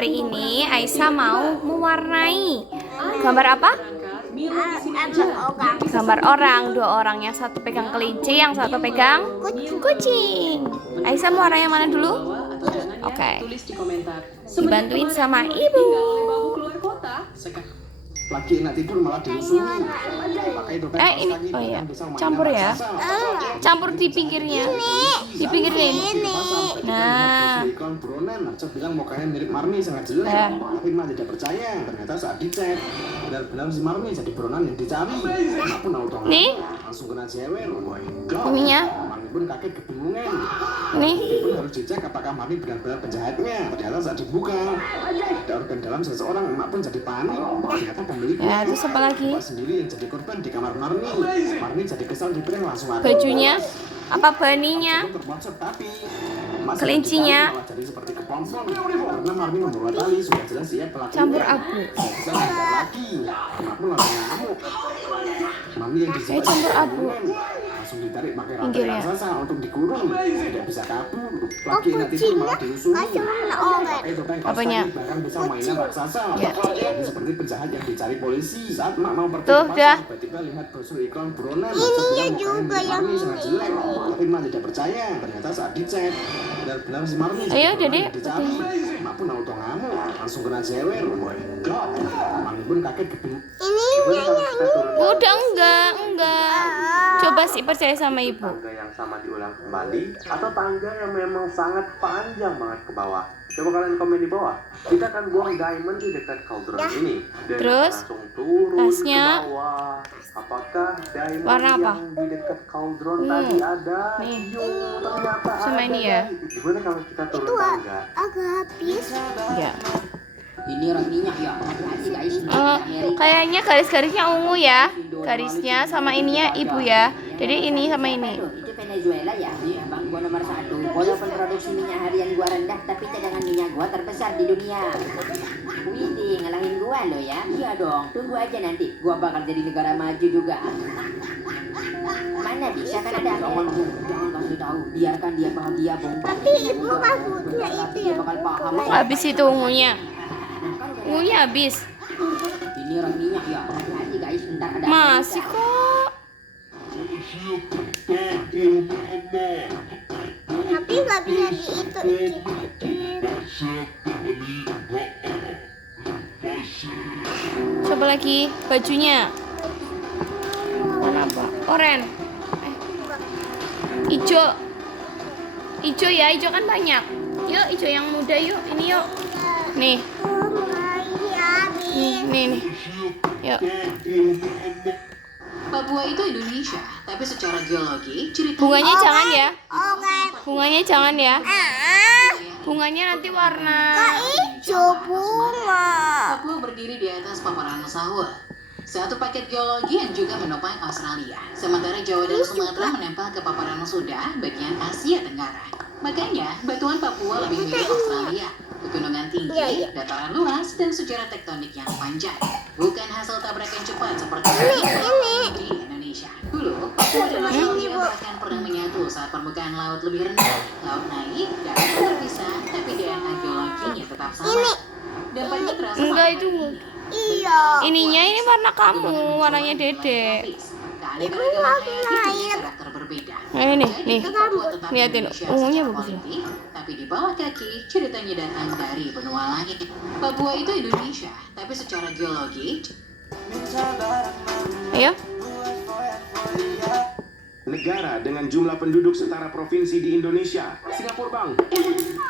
Hari ini Aisyah mau mewarnai gambar apa? Gambar orang, dua orang, yang satu pegang kelinci, yang satu pegang kucing. Aisyah mau warna yang mana dulu? Oke. Dibantuin sama ibu. Lagi enak tidur malah diusuli. Ini, oh iya, campur ya. Campur di pinggirnya. Di pinggirnya ini. Nah. Iklan buronan, saya bilang mukanya mirip Marni sangat jelek. Tapi mah tidak percaya. Ternyata saat dicek, benar-benar si Marni jadi buronan yang dicari. Aku tahu dong. Nih. Langsung kena cewek. Ininya. Marni pun kaget kebingungan. Nih. Pun harus dicek apakah Marni benar-benar penjahatnya. Ternyata saat dibuka, ada organ dalam seseorang, emak pun jadi panik. Ternyata ya, terus apa lagi? Sendiri yang jadi korban di kamar Marni. Marni jadi kesal di prank langsung ada. Bajunya apa baninya? Kelincinya jadi seperti kepompong. Karena Marni membawa tali sudah jelas siap pelakunya. campur abu. Lagi. Aku langsung ngamuk. Marni yang disebut campur abu. Langsung ditarik pakai rantai raksasa untuk dikurung. Tidak bisa kabur. Lagi nanti pun malah diusuli. Apanya? Bahkan bisa mainan raksasa. Ya. Jadi seperti penjahat yang dicari polisi. Saat mak mau pergi Tuh, dah. tiba-tiba lihat brosur iklan buronan. Ini juga yang sangat jelek. Tapi mak tidak percaya. Ternyata saat dicek, benar-benar si Marni. Ayo, jadi dicari. Mak pun auto ngamuk. Langsung kena cewek. Oh my god. Marni pun kaget kebingungan. udah enggak. Coba sih percaya sama ibu. Tangga yang sama diulang kembali atau tangga yang memang sangat panjang banget ke bawah. Coba kalian komen di bawah. Kita akan buang diamond di dekat cauldron ini dan Terus, langsung turun tasnya ke bawah. Apakah diamond warna apa? yang di dekat cauldron tadi ada? Nih. Ternyata Sama ada, ini ya. guys. Gimana kalau kita turun tangga? agak habis. Ya. Ini orang minyak ya, hati-hati guys. Kayaknya garis-garisnya ungu ya. Garisnya sama ininya ibu ya. Jadi ini sama ini. Itu Venezuela ya, iya bang, gua nomor 1. Walaupun produksi minyak harian gua rendah, tapi cadangan minyak gua terbesar di dunia. Wih, ngalahin gua lo ya. Iya dong, tunggu aja nanti. Gua bakal jadi negara maju juga. Mana bisa kan ada? Jangan kasih tahu, biarkan dia bahagia, Bung. Tapi ibu maksudnya itu Dia ya. bakal paham. Habis itu ungunya. Ungunya habis. Ini orang minyak ya, hati-hati guys, ntar ada. Masih kok. Tapi nggak bisa di itu. Coba lagi bajunya. Warna apa? Oranye. Ijo. Ijo ya, ijo kan banyak. Yuk, ijo yang muda yuk. Ini yuk. Nih. Nih. Yuk. Papua itu Indonesia, tapi secara geologi ciri Bunganya jangan ya. Oke. Bunganya jangan ya. Bunganya nanti warna Hijau bunga. Papua berdiri di atas paparan sawah. Satu paket geologi yang juga menopang Australia. Sementara Jawa dan Sumatera menempel ke paparan Sunda, bagian Asia Tenggara. Makanya, batuan Papua lebih mirip Australia. Pegunungan tinggi, dataran luas, dan sejarah tektonik yang panjang. Bukan hasil tabrakan cepat seperti di Indonesia. Dulu, Papua dan Australia bahkan pernah menyatu saat permukaan laut lebih rendah. Laut naik, darat terpisah, tapi DNA geologinya tetap sama. Dampaknya terasa enggak sama itu. Iya. Ininya ini warna kamu, warnanya Dede. Ibu karakter berbeda. Nah, nih. Lihatin ungunya bagus ya. Tapi di bawah kaki ceritanya datang dari benua langit. Papua itu Indonesia, tapi secara geologi Ayo. Negara dengan jumlah penduduk setara provinsi di Indonesia. Singapura bang.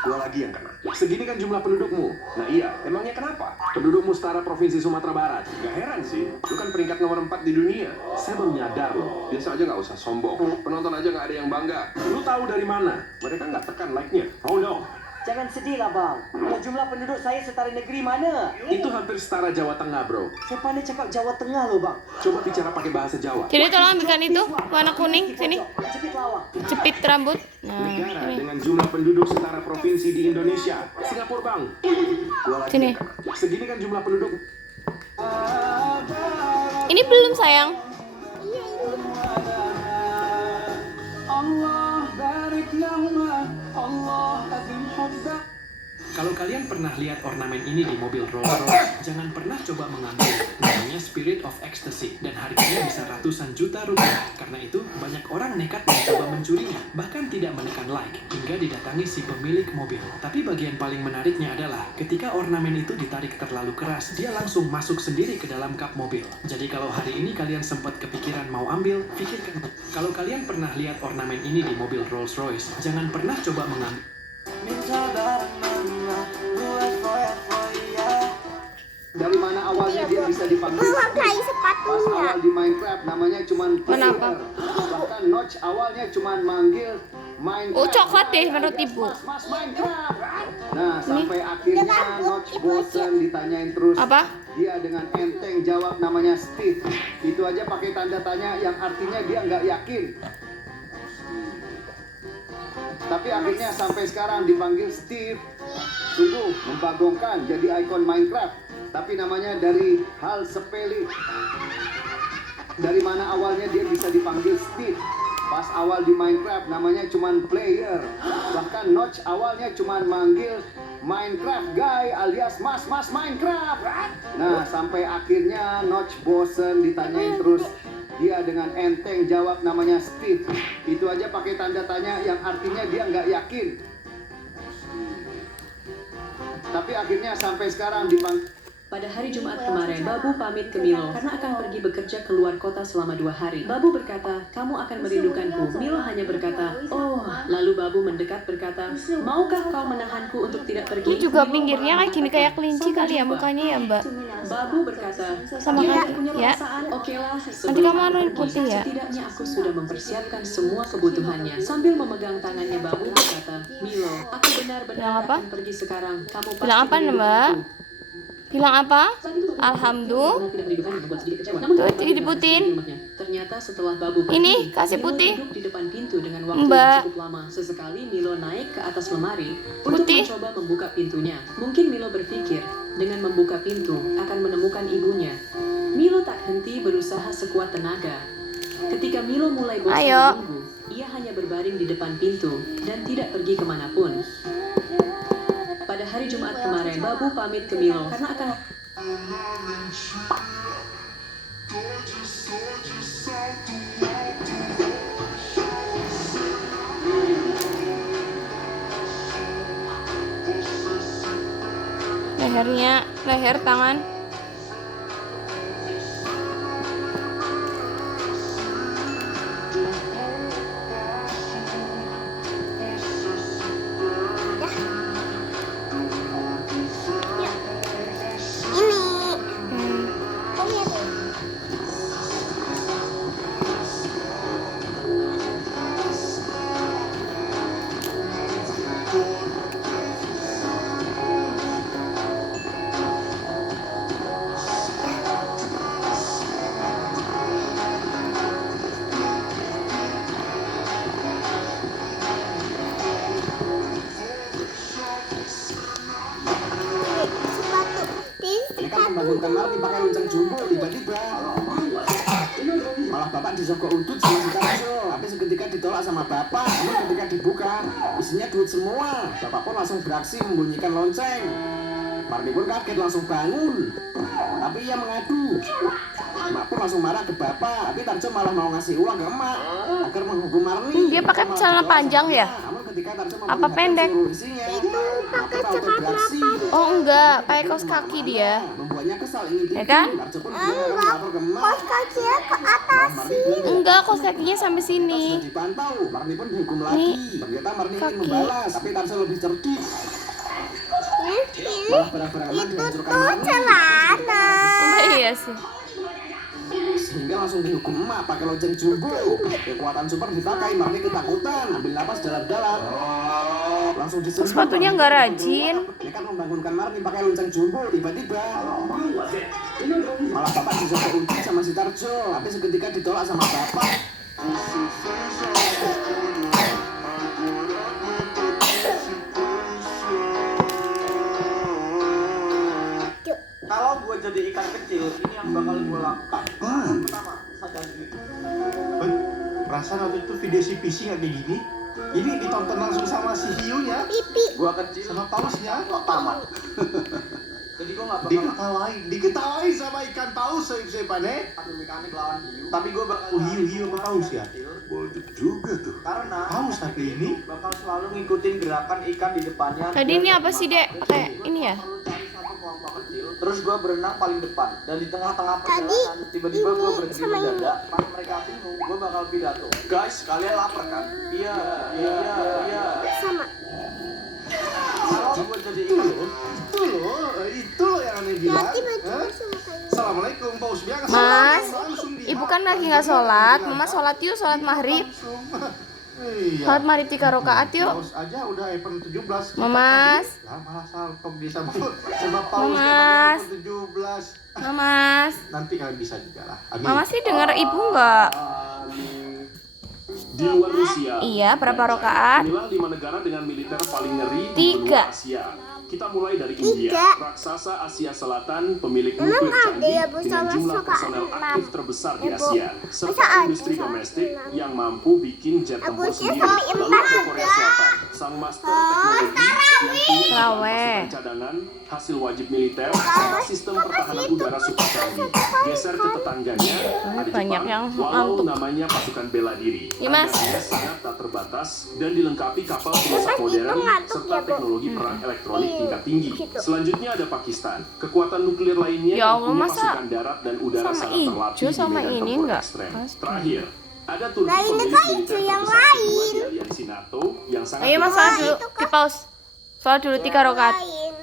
Gua lagi yang kena. Segini kan jumlah pendudukmu. Nah iya, emangnya kenapa? Pendudukmu setara provinsi Sumatera Barat. Gak heran sih, lu kan peringkat nomor 4 di dunia. Saya baru nyadar loh. Biasa aja gak usah sombong. Penonton aja gak ada yang bangga. Lu tahu dari mana? Mereka gak tekan like-nya. Oh no. Jangan sedih lah bang. Kalau jumlah penduduk saya setara negeri mana? Itu hampir setara Jawa Tengah bro. Saya pandai cakap Jawa Tengah loh bang. Coba bicara pakai bahasa Jawa. Jadi tolong ambilkan itu warna kuning sini. Cepit lawang. Jepit rambut. Nah, Negara ini. dengan jumlah penduduk setara provinsi di Indonesia. Singapura bang. Gua lagi Sini. yang kena. Segini kan jumlah penduduk. Ini belum sayang. Kalau kalian pernah lihat ornamen ini di mobil Rolls-Royce, jangan pernah coba mengambil. Namanya Spirit of Ecstasy dan harganya bisa ratusan juta rupiah. Karena itu, banyak orang nekat mencoba mencurinya, bahkan tidak menekan like hingga didatangi si pemilik mobil. Tapi bagian paling menariknya adalah ketika ornamen itu ditarik terlalu keras, dia langsung masuk sendiri ke dalam kap mobil. Jadi kalau hari ini kalian sempat kepikiran mau ambil, pikirkan. Kalau kalian pernah lihat ornamen ini di mobil Rolls-Royce, jangan pernah coba mengambil. Dari mana awalnya dia bisa dipanggil? Memakai Pas sepatunya. awal di Minecraft namanya cuman Kenapa? player. Bahkan Notch awalnya cuman manggil Minecraft. Oh, coklat deh menurut ibu. Mas Minecraft. Nah, sampai akhirnya Notch bosen ditanyain terus. Apa? Dia dengan enteng jawab namanya Steve. Itu aja pakai tanda tanya yang artinya dia nggak yakin. Tapi akhirnya sampai sekarang dipanggil Steve. Sungguh membagongkan jadi ikon Minecraft. Tapi namanya dari hal sepele. Dari mana awalnya dia bisa dipanggil Steve? Pas awal di Minecraft namanya cuman player. Bahkan Notch awalnya cuman manggil Minecraft guy alias Mas Minecraft. Nah, sampai akhirnya Notch bosen ditanyain terus. Dia dengan enteng jawab namanya Steve. Itu aja pakai tanda tanya yang artinya dia nggak yakin. Tapi akhirnya sampai sekarang dipanggil. Pada hari Jumat kemarin, Babu pamit ke Milo karena akan pergi bekerja keluar kota selama 2 hari. Babu berkata, kamu akan merindukanku. Milo hanya berkata, oh. Lalu Babu mendekat berkata, maukah kau menahanku untuk tidak pergi? Ini juga Milo pinggirnya kayak gini, kayak kelinci Sampai kali ya jumpa. mukanya ya, Mbak. Babu berkata, Sama dia kayak- punya ya. perasaan, okelah. Nanti kamu anuin putih ya. Setidaknya aku sudah mempersiapkan semua kebutuhannya. Sambil memegang tangannya, Babu berkata, Milo, aku Bilang benar-benar apa? akan pergi sekarang. Kamu pasti Bilang apa, Mbak? merindukanku. Bilang apa? Alhamdulillah. Tuh, diputin. Ternyata setelah Babu Ini, kasih Milo putih. duduk di depan pintu dengan waktu Mbak. yang cukup lama. Sesekali Milo naik ke atas lemari untuk Putih. mencoba membuka pintunya. Mungkin Milo berpikir dengan membuka pintu akan menemukan ibunya. Milo tak henti berusaha sekuat tenaga. Ketika Milo mulai bosan Ayo. menunggu, ia hanya berbaring di depan pintu dan tidak pergi kemanapun. Pada hari Jumat kemarin, Babu pamit ke Milo karena akan Lehernya, leher tangan. Ini. Hmm. Oh, iya tuh. Sepatu. Ini kan membangunkan Marni pakai lonceng jumbo tiba-tiba. Malah bapak disogok udut sama si Tarjo. Tapi seketika ditolak sama bapak. Namun ketika dibuka, isinya duit semua. Bapak pun langsung beraksi membunyikan lonceng. Marni pun kaget langsung bangun. Tapi ia mengadu. Emak pun langsung marah ke bapak. Tapi Tarjo malah mau ngasih uang ke emak agar menghukum Marni. Dia pakai Malah celana ditolak panjang sama ya? dia. Namun ketika Tarjo Apa memperlihatkan pendek? seluruh isinya, emak pun auto beraksi. Oh enggak, pakai kaos kaki dia. Membuatnya kesal ingin Ya kan? Tarjo pun bilang lapor ke emak. Kos kakinya ke atas sih. Enggak, kaos kakinya sampai sini. Sudah dipantau, Marni pun dihukum lagi. Nih, Ternyata Marni ingin kaki. membalas, tapi Tarjo lebih cerdik. Ini Malah barang-barang emak itu dihancurkan tuh Marni. celana. Oh, iya sih. Sehingga langsung dihukum emak pakai lonceng jumbo. Kekuatan super dipakai, Marni ketakutan, ambil napas dalam-dalam. Langsung disentuh. Sepatunya nggak rajin. Dia kan membangunkan Marni pakai lonceng jumbo, tiba-tiba. Malah bapak disogok udut sama si Tarjo, tapi seketika ditolak sama bapak. Kalau gue jadi ikan kecil, ini yang bakal gue lakukan. Pertama, sadar diri. Perasaan waktu itu video si PC nggak kayak gini? Ini ditonton langsung sama si hiunya. Pipi. Gua kecil sama pausnya kok tamat. Jadi gua nggak bakal diketawain sama ikan paus sepaneh. Tapi mekanik lawan hiu. Tapi gua bakal hiu sama paus ya. Bodoh juga tuh. Karena Paus tapi ini bakal selalu ngikutin gerakan ikan di depannya. Tadi ini apa sih, Dek? Kayak ini ya? Perlu cari satu kelompok kecil. Terus gua berenang paling depan dan di tengah-tengah Tadi perjalanan tiba-tiba gua ini berhenti sama ini. mendadak. Pas mereka bingung, gua bakal pidato. Guys, kalian lapar kan? Iya. Sama. Kalau gua jadi ikan Itu loh yang aneh bilang. Berarti baju Hah? sama kayak Assalamualaikum Paus biasa. Mas, Langsung dia. Ibu kan lagi nggak sholat. Mama sholat yuk, sholat maghrib. Iya. Sholat maghrib 3 rakaat yuk. Paus aja udah iPhone 17. Mamas. Lah malah salpok dia sama Paus Mamas. iPhone 17. Mamas. Nanti kalian bisa juga lah. Amin. Mama sih denger ibu nggak? di luar Rusia. Iya, berapa rakaat? Inilah 5 negara dengan militer paling ngeri di 3. benua Asia. Kita mulai dari India, 3. raksasa Asia Selatan, pemilik Emang nuklir ada canggih ya, Bu, dengan sama jumlah suka personel 6? aktif terbesar di Ya, Bu. Asia, Masa serta ada industri sama domestik 6? yang mampu bikin jet tempur Agusnya sendiri. sampai Lalu 4 ke Korea Selatan, sang master teknologi yang punya Taraweh. pasukan cadangan, hasil wajib militer, serta sistem pertahanan udara super canggih. Geser ke tetangganya, ada banyak Jepang, yang walau ngantuk. namanya pasukan bela diri. Iya, Mas. Anggarannya sangat tak terbatas dan dilengkapi kapal perusak modern serta teknologi perang elektronik tingkat tinggi. Selanjutnya ada Pakistan. Kekuatan nuklir lainnya Ya yang Allah, punya masa pasukan darat dan udara sama sangat terlatih hijau di sama medan ini tempur enggak? ekstrem. Pasti. Terakhir, ada Turki Nah, ini pemilik kan militer hijau yang terbesar kedua lain. di aliansi NATO yang sangat Ayo Mas, sholat dulu. Di pause. Sholat dulu 3 rakaat. lain.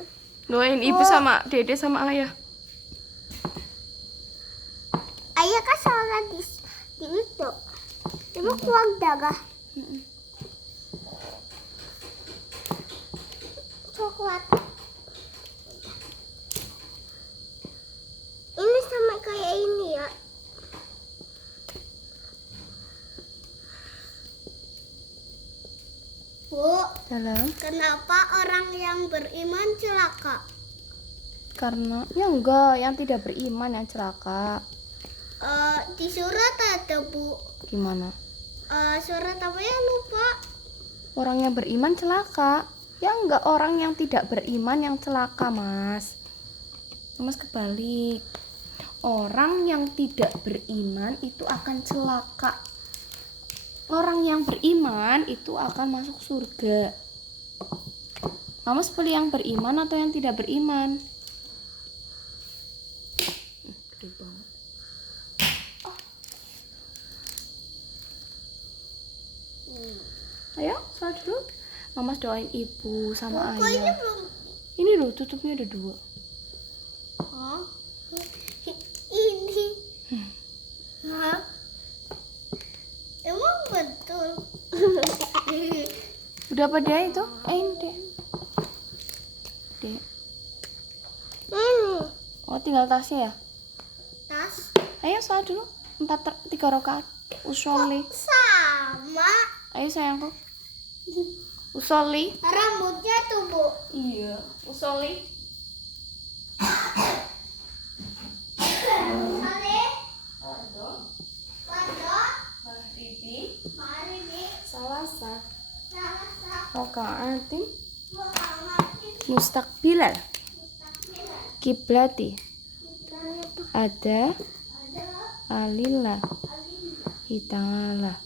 Doain ibu sama dede sama ayah. Ayah kan sholat di itu. Ibu keluar darah. Coklat. Ini sama kayak ini ya. Bu, Dalam. kenapa orang yang beriman celaka? Karena ya enggak, yang tidak beriman yang celaka. Di surat ada Bu. Gimana? Surat apa ya lupa? Orang yang beriman celaka. Ya enggak, orang yang tidak beriman yang celaka, Mas. Mas kebalik. Orang yang tidak beriman itu akan celaka. Orang yang beriman itu akan masuk surga. Mas pilih yang beriman atau yang tidak beriman? Gede banget. Ayo, sholat dulu. Mama doain ibu sama Kok ini ayah. belum? Ini loh, tutupnya ada 2. Oh. Ini. Hah? Emang betul? Udah pada itu? Dek. Dek. Ini. Oh, tinggal tasnya ya? Tas. Ayo sholat dulu. 3 rakaat. Usolli. Sama. Ayo sayangku. Usolli. Rambutnya tuh Bu. Iya. Usolli. Sore. Pondok. Maghribi. Mari nih. Salasa. Salah Rakaatin. satu. Mustaqbilal. Kiblati. Ada. Alillah. Ta'ala.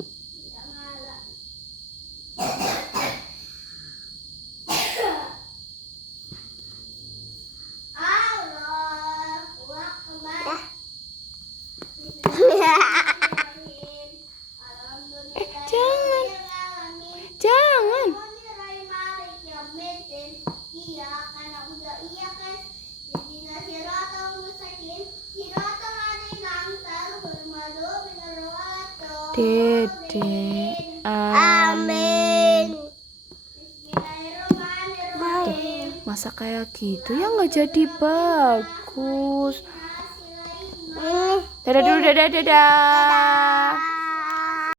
Allahu Akbar. Jangan. Jangan. Dede. Amin. Masa kayak gitu ya nggak jadi bagus. Dadah dulu, dadah.